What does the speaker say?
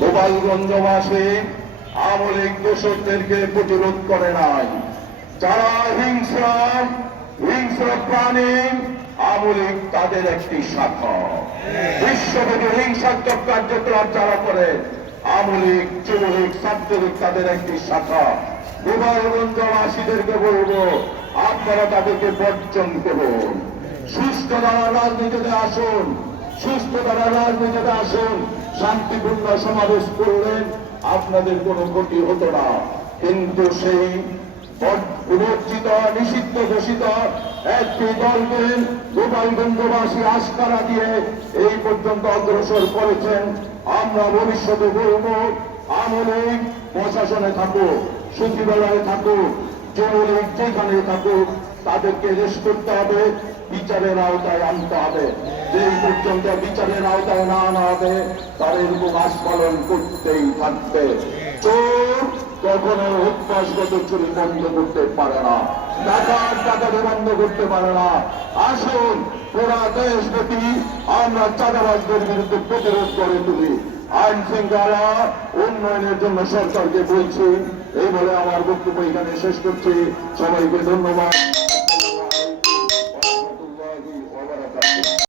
গোপালগঞ্জবাসী আমলিক দোষকদেরকে প্রতিরোধ করে নাই। যারা হিংস্র প্রাণী আমলিক তাদের একটি শাখা। বিশ্বব্যাপী হিংসাত্মক কার্যকলাপ যারা করে আমলিক, যুবলীগ, ছাত্রলীগ তাদের একটি শাখা। গোপালগঞ্জবাসীদেরকে বলবো, আপনারা তাদেরকে বর্জন করুন। সুস্থ ধারা রাজনীতিতে আসুন, সুস্থ ধারা রাজনীতিতে আসুন। শান্তিপূর্ণ সমাবেশ করলেন, আপনাদের কোনো ক্ষতি হতো না। কিন্তু সেই বিবর্জিত, নিষিদ্ধ, ঘোষিত একটি দলকে গোপালগঞ্জবাসী আস্কারা দিয়ে এই পর্যন্ত অগ্রসর করেছেন। আমরা ভবিষ্যতে বলব, আমলিক প্রশাসনে থাকুক, সচিবালয়ে থাকুক, যুবলীগ যেখানে থাকুক, তাদেরকে রেস্ট করতে হবে, বিচারের আওতায় আনতে হবে। যেই পর্যন্ত বিচারের আওতায় না আনা হবে, তার এরকম আস্ফালন করতেই থাকবে। চোর কখনো অভ্যাসগত চুরি বন্ধ করতে পারে না, টাকাতে বন্ধ করতে পারে না। আসুন পুরা দেশব্যাপী আমরা চাঁদাবাজদের বিরুদ্ধে প্রতিরোধ করে তুলি। আইন শৃঙ্খলা উন্নয়নের জন্য সরকারকে বলছি। এই বলে আমার বক্তব্য এখানে শেষ করছি। সবাইকে ধন্যবাদ।